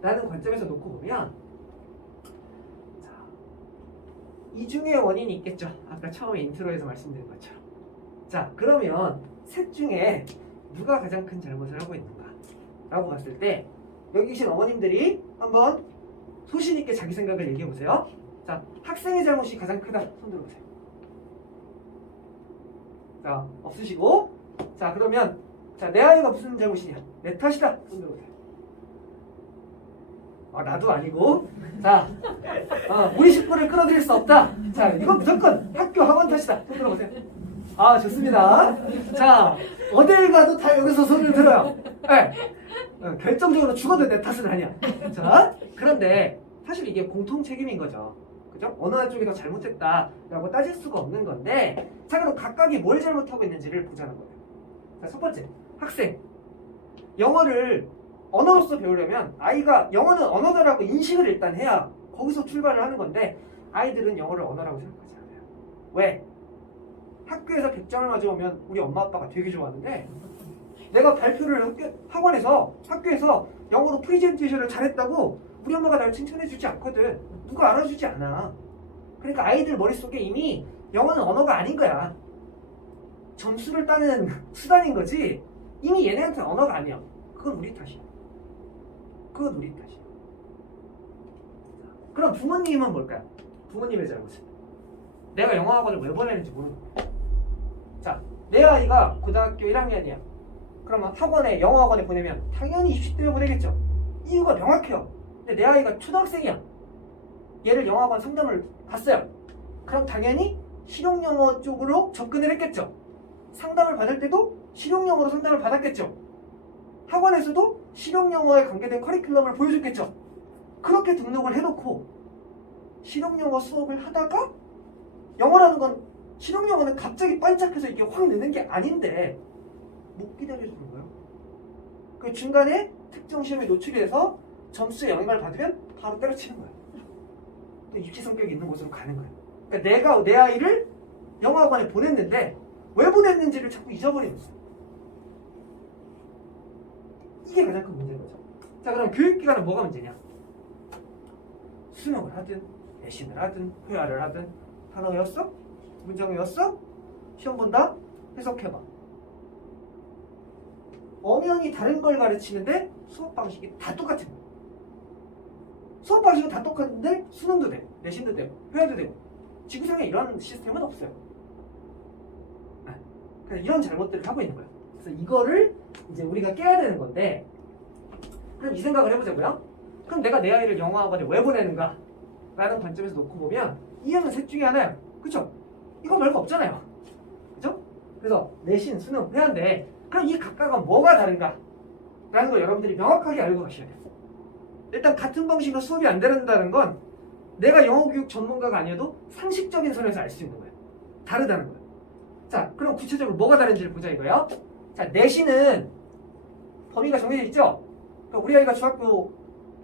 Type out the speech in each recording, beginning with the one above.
라는 관점에서 놓고 보면 자, 이중의 원인이 있겠죠. 아까 처음에 인트로에서 말씀드린 것처럼. 자, 그러면 셋 중에 누가 가장 큰 잘못을 하고 있는가 라고 봤을 때 여기 계신 어머님들이 한번 소신 있게 자기 생각을 얘기해 보세요. 자, 학생의 잘못이 가장 크다. 손 들어보세요. 자, 없으시고. 자, 그러면 자, 내 아이가 무슨 잘못이냐? 내 탓이다. 손 들어보세요. 나도 아니고. 자, 우리 식구를 끌어들일 수 없다. 자, 이건 무조건 학교 학원 탓이다. 손 들어보세요. 좋습니다. 자, 어딜 가도 다 여기서 손을 들어요. 네. 결정적으로 죽어도 내 탓은 아니야. 자, 그런데 사실 이게 공통 책임인 거죠. 그죠? 어느 한쪽이 더 잘못했다라고 따질 수가 없는 건데, 자, 그럼 각각이 뭘 잘못하고 있는지를 보자는 거예요. 자, 첫 번째, 학생. 영어를 언어로서 배우려면 아이가 영어는 언어다라고 인식을 일단 해야 거기서 출발을 하는 건데, 아이들은 영어를 언어라고 생각하지 않아요. 왜? 학교에서 100점을 맞아오면 우리 엄마 아빠가 되게 좋아하는데, 내가 발표를 학교에서 영어로 프리젠테이션을 잘했다고 우리 엄마가 날 칭찬해주지 않거든. 누가 알아주지 않아. 그러니까 아이들 머릿속에 이미 영어는 언어가 아닌 거야. 점수를 따는 수단인 거지 이미 얘네한테는 언어가 아니야. 그건 우리 탓이야. 그럼 부모님은 뭘까요? 부모님의 잘못은 내가 영어학원을 왜 보내는지 모르는 거야. 자, 내 아이가 고등학교 1학년이야. 그러면 영어학원에 보내면 당연히 입시 때문에 보내겠죠. 이유가 명확해요. 근데 내 아이가 초등학생이야. 얘를 영어학원 상담을 받았어요. 그럼 당연히 실용영어 쪽으로 접근을 했겠죠. 상담을 받을 때도 실용영어로 상담을 받았겠죠. 학원에서도 실용영어에 관계된 커리큘럼을 보여줬겠죠. 그렇게 등록을 해놓고 실용영어 수업을 하다가 영어라는 건 실용영어는 갑자기 반짝해서 이게 확 느는 게 아닌데 못 기다려주는 거예요. 그 중간에 특정 시험에 노출이 돼서 점수에 영향을 받으면 바로 때려치는 거예요. 또 입시 성격이 있는 곳으로 가는 거예요. 그러니까 내가 내 아이를 영어학원에 보냈는데 왜 보냈는지를 자꾸 잊어버리는 거예요. 이게 가장 큰 문제인 거죠. 자, 그럼 교육기관은 뭐가 문제냐? 수능을 하든 내신을 하든 회화를 하든 단어 외웠어? 문장 외웠어? 시험 본다? 해석해봐. 엄연히 다른 걸 가르치는데 수업 방식이 다 똑같은 거예요. 수업 방식은 다 똑같은데 수능도 되고 내신도 되고 회화도 되고 지구상에 이런 시스템은 없어요. 그래서 이런 잘못들을 하고 있는 거예요. 그래서 이거를 이제 우리가 깨야 되는 건데, 그럼 이 생각을 해보자고요. 그럼 내가 내 아이를 영어학원에 왜 보내는가? 라는 관점에서 놓고 보면 이유는 셋 중에 하나예요. 그쵸? 이거 별거 없잖아요. 그죠? 그래서 내신, 수능, 회화인데 그럼 이 각각은 뭐가 다른가? 라는 걸 여러분들이 명확하게 알고 가셔야 돼요. 일단 같은 방식으로 수업이 안 된다는 건 내가 영어교육 전문가가 아니어도 상식적인 선에서 알 수 있는 거예요. 다르다는 거예요. 자, 그럼 구체적으로 뭐가 다른지를 보자 이거예요. 자, 내신은 범위가 정해져 있죠? 그러니까 우리 아이가 중학교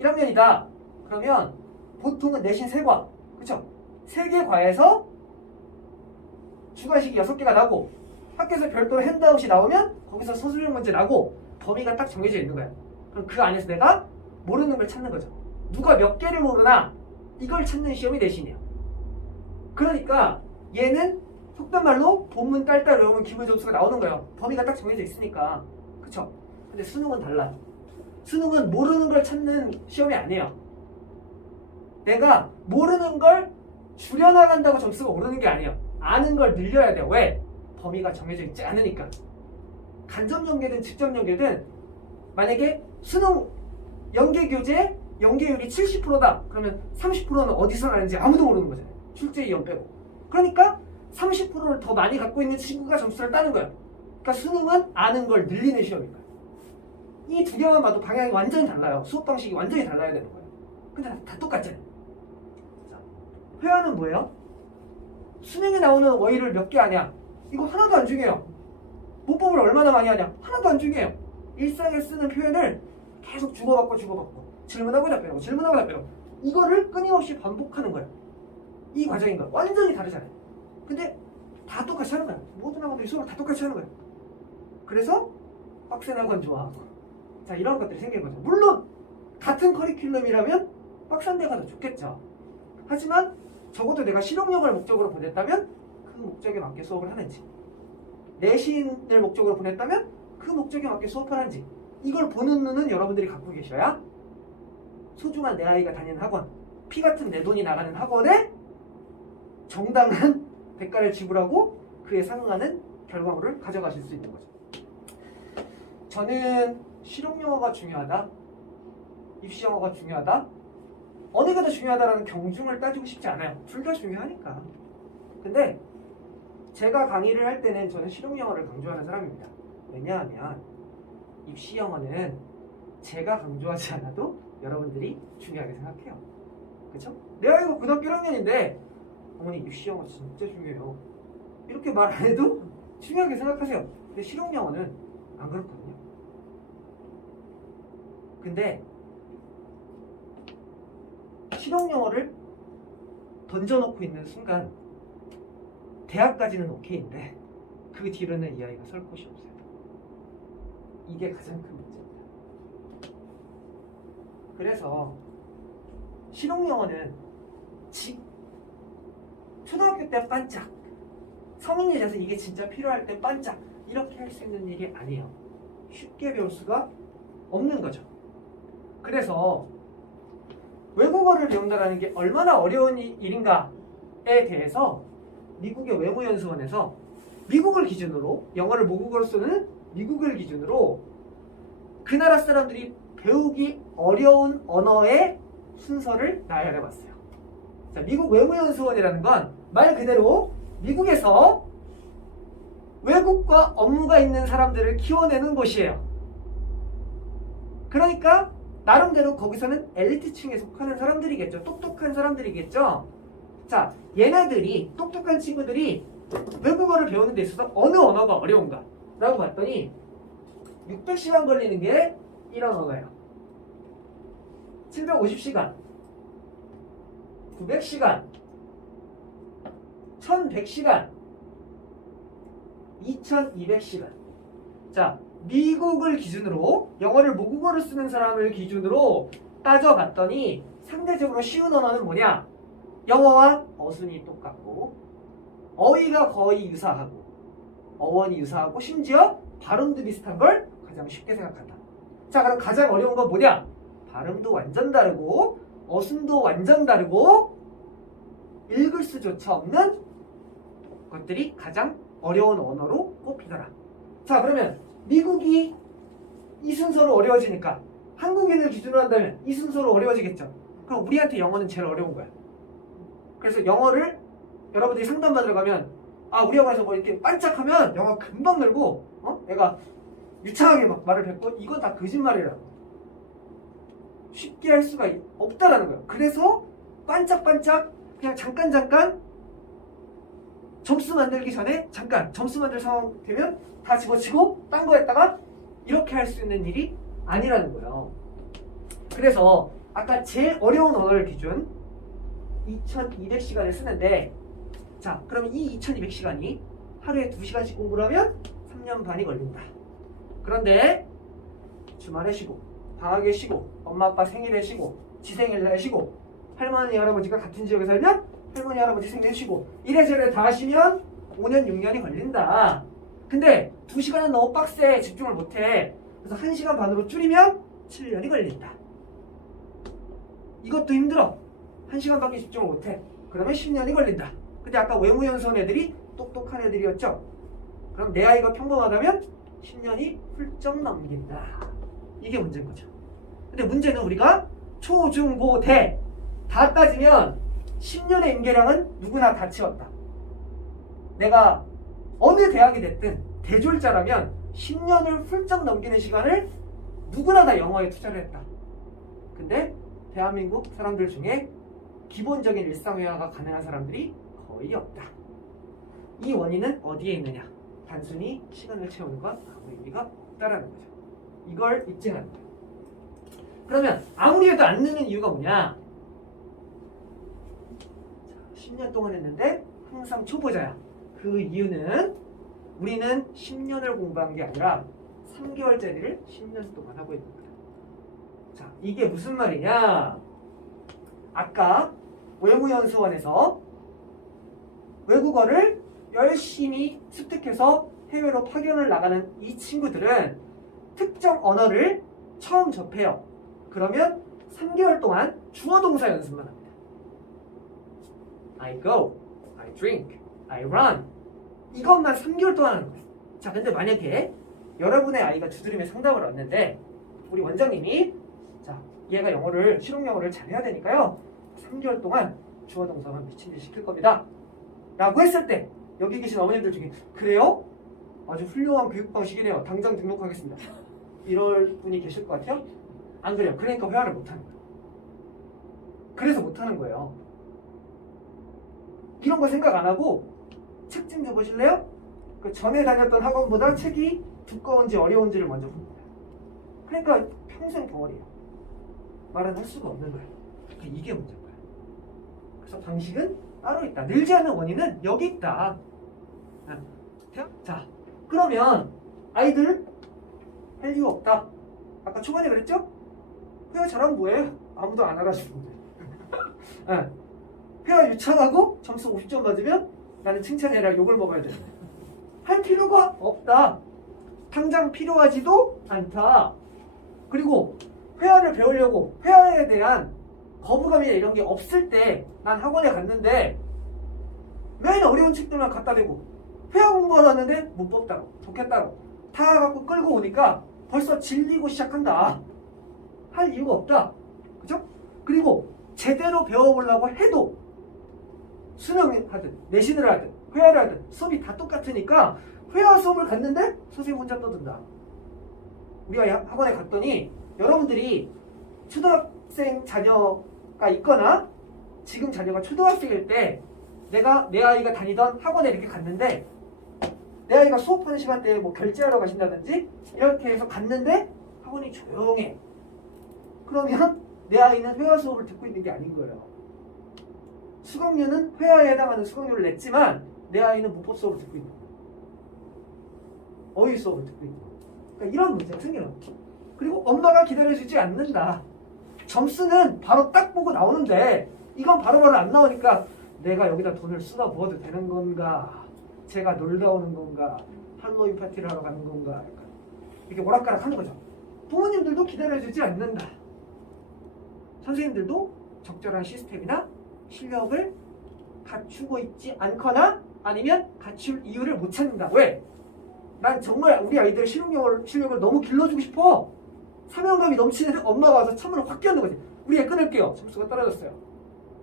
1학년이다. 그러면 보통은 내신 3과, 그쵸? 3개 과에서 주관식이 6개가 나고 학교에서 별도로 핸드아웃이 나오면 거기서 서술형 문제 나고 범위가 딱 정해져 있는 거야. 그럼 그 안에서 내가 모르는 걸 찾는 거죠. 누가 몇 개를 모르나 이걸 찾는 시험이 내신이야. 그러니까 얘는 속된 말로 본문 딸딸 외우면 기본 점수가 나오는 거예요. 범위가 딱 정해져 있으니까. 그쵸? 근데 수능은 달라. 수능은 모르는 걸 찾는 시험이 아니에요. 내가 모르는 걸 줄여나간다고 점수가 오르는 게 아니에요. 아는 걸 늘려야 돼요. 왜? 범위가 정해져 있지 않으니까. 간접 연계든 직접 연계든 만약에 수능 연계교재 연계율이 70%다. 그러면 30%는 어디서 나는지 아무도 모르는 거잖아요. 출제 이연 빼고. 그러니까 30%를 더 많이 갖고 있는 친구가 점수를 따는 거예요. 그러니까 수능은 아는 걸 늘리는 시험인 거예요. 이 두 개만 봐도 방향이 완전히 달라요. 수업 방식이 완전히 달라야 되는 거예요. 근데 다 똑같잖아요. 자, 회화는 뭐예요? 수능에 나오는 어휘를 몇 개 아냐? 이거 하나도 안 중요해요. 문법을 얼마나 많이 하냐? 하나도 안 중요해요. 일상에 쓰는 표현을 계속 주고받고 질문하고 답변하고 질문하고 답변하고 이거를 끊임없이 반복하는 거예요. 이 과정인 거예요. 완전히 다르잖아요. 근데 다 똑같이 하는 거예요. 모든 학원들이 수업을 다 똑같이 하는 거예요. 그래서 빡센 학원 좋아하고 자 이런 것들이 생기는 거죠. 물론 같은 커리큘럼이라면 빡산데가 더 좋겠죠. 하지만 적어도 내가 실용력을 목적으로 보냈다면 그 목적에 맞게 수업을 하는지, 내신을 목적으로 보냈다면 그 목적에 맞게 수업을 하는지, 이걸 보는 눈은 여러분들이 갖고 계셔야 소중한 내 아이가 다니는 학원, 피 같은 내 돈이 나가는 학원에 정당한 대가를 지불하고 그에 상응하는 결과물을 가져가실 수 있는 거죠. 저는 실용영어가 중요하다, 입시영어가 중요하다, 어느 게 더 중요하다라는 경중을 따지고 싶지 않아요. 둘 다 중요하니까. 근데 제가 강의를 할 때는 저는 실용영어를 강조하는 사람입니다. 왜냐하면 입시영어는 제가 강조하지 않아도 여러분들이 중요하게 생각해요. 그렇죠? 내 아이가 고등학교 1학년인데 어머니 입시영어 진짜 중요해요, 이렇게 말 안 해도 중요하게 생각하세요. 근데 실용영어는 안 그렇거든요. 근데 실용영어를 던져놓고 있는 순간 대학까지는 오케이인데 그 뒤로는 이 아이가 설 곳이 없어요. 이게 가장 큰 문제입니다. 그래서 실용영어는 초등학교 때 반짝, 성인이 돼서 이게 진짜 필요할 때 반짝, 이렇게 할 수 있는 일이 아니에요. 쉽게 배울 수가 없는 거죠. 그래서 외국어를 배운다는 게 얼마나 어려운 일인가에 대해서 미국의 외무연수원에서 미국을 기준으로, 영어를 모국어로 쓰는 미국을 기준으로 그 나라 사람들이 배우기 어려운 언어의 순서를 나열해봤어요. 자, 미국 외무연수원이라는 건 말 그대로 미국에서 외국과 업무가 있는 사람들을 키워내는 곳이에요. 그러니까 나름대로 거기서는 엘리트층에 속하는 사람들이겠죠. 똑똑한 사람들이겠죠. 자, 얘네들이, 똑똑한 친구들이 외국어를 배우는 데 있어서 어느 언어가 어려운가 라고 봤더니 600시간 걸리는 게 이런 언어예요. 750시간, 900시간, 1100시간, 2200시간. 자, 미국을 기준으로, 영어를 모국어로 쓰는 사람을 기준으로 따져봤더니 상대적으로 쉬운 언어는 뭐냐? 영어와 어순이 똑같고 어휘가 거의 유사하고 어원이 유사하고 심지어 발음도 비슷한 걸 가장 쉽게 생각한다. 자, 그럼 가장 어려운 건 뭐냐? 발음도 완전 다르고 어순도 완전 다르고 읽을 수조차 없는 것들이 가장 어려운 언어로 꼽히더라. 자, 그러면 미국이 이 순서로 어려워지니까 한국인을 기준으로 한다면 이 순서로 어려워지겠죠. 그럼 우리한테 영어는 제일 어려운 거야. 그래서 영어를 여러분들이 상담 받으러 가면, 우리 영어에서 뭐 이렇게 반짝하면 영어 금방 늘고, 내가 유창하게 막 말을 뱉고, 이건 다 거짓말이라고. 쉽게 할 수가 없다라는 거예요. 그래서 반짝반짝 그냥 잠깐 점수 만들기 전에 잠깐 점수 만들 상황 되면 다 집어치고 딴 거 했다가 이렇게 할 수 있는 일이 아니라는 거예요. 그래서 아까 제일 어려운 언어를 기준 2200시간을 쓰는데, 자, 그럼 이 2200시간이 하루에 2시간씩 공부를 하면 3년 반이 걸린다. 그런데 주말에 쉬고, 방학에 쉬고, 엄마 아빠 생일에 쉬고, 지 생일날 쉬고, 할머니 할아버지가 같은 지역에 살면 할머니 할아버지 생일 쉬고, 이래저래 다 하시면 5년 6년이 걸린다. 근데 2시간은 너무 빡세, 집중을 못해. 그래서 1시간 반으로 줄이면 7년이 걸린다. 이것도 힘들어. 1시간밖에 집중을 못해. 그러면 10년이 걸린다. 근데 아까 외무연수원 애들이 똑똑한 애들이었죠. 그럼 내 아이가 평범하다면 10년이 훌쩍 넘긴다. 이게 문제인 거죠. 근데 문제는 우리가 초, 중, 고, 대 다 따지면 10년의 임계량은 누구나 다 채웠다. 내가 어느 대학이 됐든 대졸자라면 10년을 훌쩍 넘기는 시간을 누구나 다 영어에 투자를 했다. 근데 대한민국 사람들 중에 기본적인 일상회화가 가능한 사람들이 거의 없다. 이 원인은 어디에 있느냐? 단순히 시간을 채우는 건 아무 의미가 없다라는 거죠. 이걸 입증하는 거예요. 그러면 아무리 해도 안 느는 이유가 뭐냐? 10년 동안 했는데 항상 초보자야. 그 이유는 우리는 10년을 공부한 게 아니라 3개월짜리를 10년 동안 하고 있는 거다. 자, 이게 무슨 말이냐? 아까 외무연수원에서 외국어를 열심히 습득해서 해외로 파견을 나가는 이 친구들은 특정 언어를 처음 접해요. 그러면 3개월 동안 주어 동사 연습만 합니다. I go, I drink, I run. 이것만 3개월 동안 하는 거예요. 자, 근데 만약에 여러분의 아이가 두드림에 상담을 왔는데 우리 원장님이 자, 얘가 영어를 실용 영어를 잘해야 되니까요. 3개월 동안 주어 동사만 미친 듯이 시킬 겁니다. 라고 했을 때 여기 계신 어머님들 중에 그래요? 아주 훌륭한 교육 방식이네요. 당장 등록하겠습니다. 이럴 분이 계실 것 같아요? 안 그래요. 그러니까 회화를 못하는 거예요. 그래서 못하는 거예요. 이런 거 생각 안 하고 책 좀 줘보실래요? 그 전에 다녔던 학원보다 책이 두꺼운지 어려운지를 먼저 봅니다. 그러니까 평생 덩어리예요. 말은 할 수가 없는 거예요. 이게 문제인 거예요. 그래서 방식은 따로 있다. 늘지 않는 원인은 여기 있다. 자, 그러면 아이들 할 이유 없다. 아까 초반에 그랬죠? 회화 잘하면 뭐예요? 아무도 안 알아주는데. 회화 유창하고 점수 50점 받으면 나는 칭찬해라 욕을 먹어야 돼. 할 필요가 없다. 당장 필요하지도 않다. 그리고 회화를 배우려고 회화에 대한 거부감이나 이런 게 없을 때 난 학원에 갔는데 매일 어려운 책들만 갖다 대고 회화 공부하러 왔는데 못 뽑다고 좋겠다고 다 갖고 끌고 오니까 벌써 질리고 시작한다. 할 이유가 없다. 그죠? 그리고 제대로 배워보려고 해도 수능을 하든 내신을 하든 회화를 하든 수업이 다 똑같으니까 회화 수업을 갔는데 선생님 혼자 떠든다. 우리가 학원에 갔더니 여러분들이 초등학생 자녀가 있거나 지금 자녀가 초등학생일 때 내가 내 아이가 다니던 학원에 이렇게 갔는데 내 아이가 수업하는 시간대에 뭐 결제하러 가신다든지 이렇게 해서 갔는데 학원이 조용해. 그러면 내 아이는 회화 수업을 듣고 있는 게 아닌 거예요. 수강료는 회화에 해당하는 수강료를 냈지만 내 아이는 문법 수업을 듣고 있는 거예요. 어휘 수업을 듣고 있는 거예요. 그러니까 이런 문제가 생기는 거예요. 그리고 엄마가 기다려주지 않는다. 점수는 바로 딱 보고 나오는데 이건 바로바로 안 나오니까 내가 여기다 돈을 쏟아 부어도 되는 건가? 제가 놀다 오는 건가? 할로윈 파티를 하러 가는 건가? 약간 이렇게 오락가락 하는 거죠. 부모님들도 기다려주지 않는다. 선생님들도 적절한 시스템이나 실력을 갖추고 있지 않거나 아니면 갖출 이유를 못 찾는다. 왜? 난 정말 우리 아이들의 실력을 너무 길러주고 싶어. 사명감이 넘치는데 엄마가 와서 찬물을 확 끼얹는 거지. 우리 애 끊을게요. 점수가 떨어졌어요.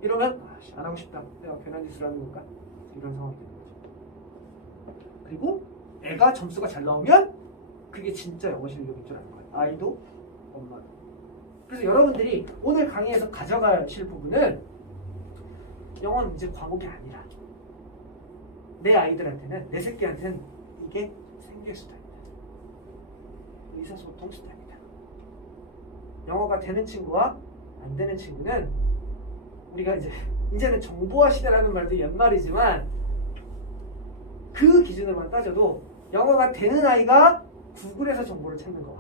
이러면 안 하고 싶다. 내가 괜한 짓을 하는 건가? 이런 상황이 되는 거죠. 그리고 애가 점수가 잘 나오면 그게 진짜 영어 실력인 줄 아는 거예요. 아이도 엄마도. 그래서 여러분들이 오늘 강의에서 가져가실 부분은 영어는 이제 과목이 아니라 내 아이들한테는 내 새끼한테는 이게 생계 수단이다. 의사소통 수단이다. 영어가 되는 친구와 안 되는 친구는 우리가 이제는 정보화 시대라는 말도 옛말이지만 그 기준으로만 따져도 영어가 되는 아이가 구글에서 정보를 찾는 거와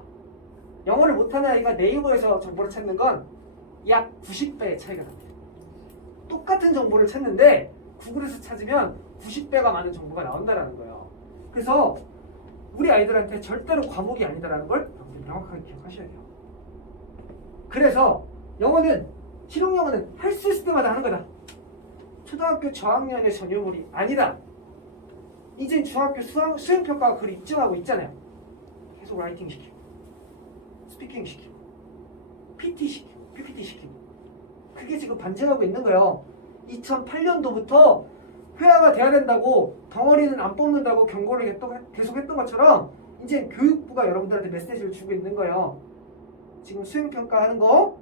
영어를 못하는 아이가 네이버에서 정보를 찾는 건 약 90배의 차이가 납니다. 똑같은 정보를 찾는데 구글에서 찾으면 90배가 많은 정보가 나온다는 거예요. 그래서 우리 아이들한테 절대로 과목이 아니다라는 걸 여러분들 명확하게 기억하셔야 돼요. 그래서 영어는 실용 영어는 할 수 있을 때마다 하는 거다. 초등학교 저학년의 전유물이 아니다. 이제 중학교 수행평가가 그걸 입증하고 있잖아요. 계속 라이팅 시키고 스피킹 시키고 PT 시키고 PPT 시키고 그게 지금 반증하고 있는 거예요. 2008년도부터 회화가 돼야 된다고 덩어리는 안 뽑는다고 경고를 계속 했던 것처럼 이제 교육부가 여러분들한테 메시지를 주고 있는 거예요. 지금 수행평가하는 거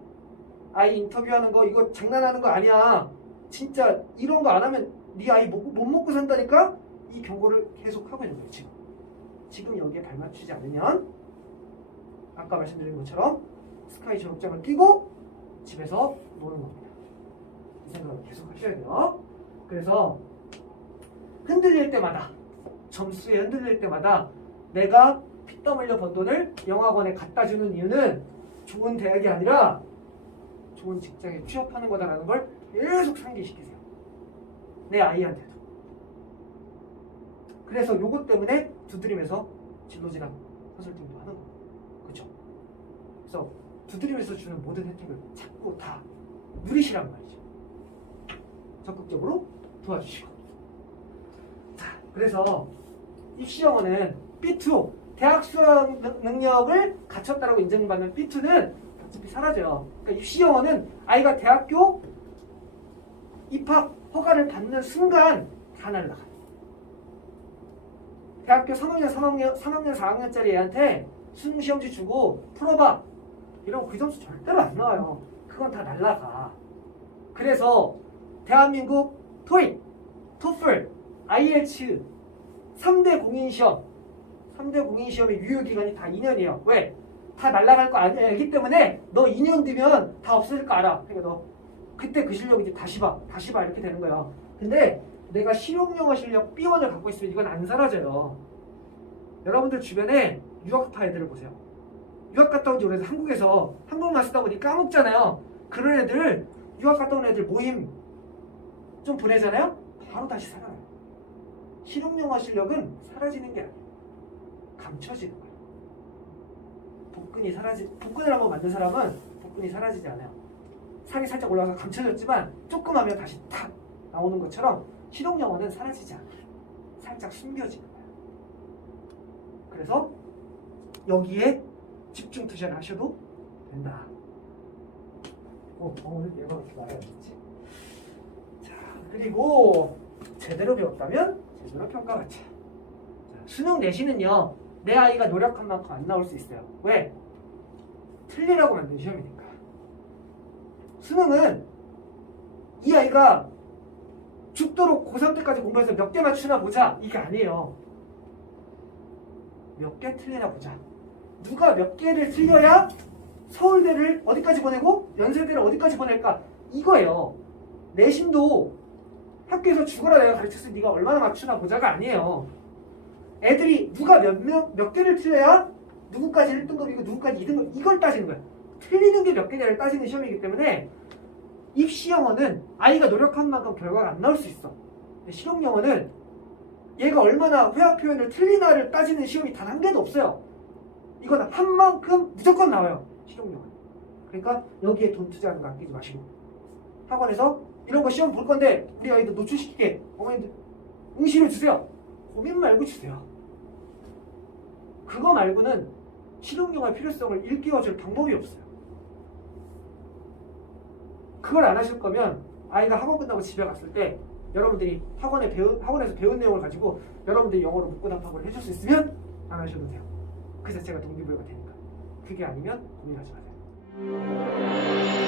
아이 인터뷰하는 거 이거 장난하는 거 아니야. 진짜 이런 거 안 하면 네 아이 못 먹고 산다니까. 이 경고를 계속 하고 있는 거예요. 지금 여기에 발맞추지 않으면 아까 말씀드린 것처럼 스카이 졸업장을 끼고 집에서 노는 겁니다. 이 생각을 계속 하셔야 돼요. 그래서 흔들릴 때마다 점수에 흔들릴 때마다 내가 피땀 흘려 번 돈을 영어학원에 갖다 주는 이유는 좋은 대학이 아니라 좋은 직장에 취업하는 거다라는 걸 계속 상기시키세요. 내 아이한테도. 그래서 요것 때문에 두드림에서 진로진학 컨설팅도 하는 거예요. 그렇죠? 그래서 두드림에서 주는 모든 혜택을 자꾸 다 누리시란 말이죠. 적극적으로 도와주시고. 자, 그래서 입시영어는 B2, 대학 수학 능력을 갖췄다라고 인정받는 B2는 어차피 사라져요. 그러니까 입시영어는 아이가 대학교 입학 허가를 받는 순간 다 날라가요. 대학교 3학년, 4학년짜리 애한테 수능 시험지 주고 풀어봐. 이런 그 점수 절대로 안 나와요. 그건 다 날라가. 그래서 대한민국 토익, 토플, IELTS 3대 공인시험 3대 공인시험의 유효기간이 다 2년이에요. 왜? 다 날라갈 거 알기 때문에 너 2년 뒤면 다 없어질 거 알아. 그러니까 너 그때 그 실력 이제 다시 봐 이렇게 되는 거야. 근데 내가 실용영어 실력 B1을 갖고 있으면 이건 안 사라져요. 여러분들 주변에 유학파 애들을 보세요. 유학 갔다 온 지 오래돼서 한국만 쓰다 보니 까먹잖아요. 그런 애들 유학 갔다 온 애들 모임 좀 보내잖아요. 바로 다시 살아나요. 실용영어 실력은 사라지는 게 아니에요. 감춰지는 거예요. 복근을 한번 만든 사람은 복근이 사라지지 않아요. 살이 살짝 올라가서 감춰졌지만 조금 하면 다시 탁 나오는 것처럼 실용영어는 사라지지 않아요. 살짝 숨겨지는 거예요. 그래서 여기에 집중 투자를 하셔도 된다. 오늘 얘가 어떻게 말해야겠지? 자, 그리고 제대로 배웠다면 제대로 평가받자. 수능 내신은요, 내 아이가 노력한 만큼 안 나올 수 있어요. 왜? 틀리라고 만든 시험이니까. 수능은 이 아이가 죽도록 고3 때까지 공부해서 몇 개 맞추나 보자. 이게 아니에요. 몇 개 틀리나 보자. 누가 몇 개를 틀려야 서울대를 어디까지 보내고 연세대를 어디까지 보낼까? 이거예요. 내신도 학교에서 죽어라 내가 가르쳤으니 네가 얼마나 맞추나 보자가 아니에요. 애들이 누가 몇 개를 틀려야 누구까지 1등급이고 누구까지 2등급 이걸 따지는 거예요. 틀리는 게 몇 개냐를 따지는 시험이기 때문에 입시영어는 아이가 노력한 만큼 결과가 안 나올 수 있어. 근데 실용영어는 얘가 얼마나 회화 표현을 틀리나를 따지는 시험이 단 한 개도 없어요. 이건 한 만큼 무조건 나와요. 실용영어는. 그러니까 여기에 돈 투자하는 거 아끼지 마시고 학원에서 이런 거 시험 볼 건데 우리 아이들 노출시키게 어머니들 응시를 주세요. 고민 말고 주세요. 그거 말고는 실용영어의 필요성을 일깨워줄 방법이 없어요. 그걸 안 하실 거면 아이가 학원 끝나고 집에 갔을 때 여러분들이 학원에서 배운 내용을 가지고 여러분들이 영어로 묻고답하고 해줄 수 있으면 안 하셔도 돼요. 그 자체가 동기부여가 되니까. 그게 아니면 고민하지 마세요.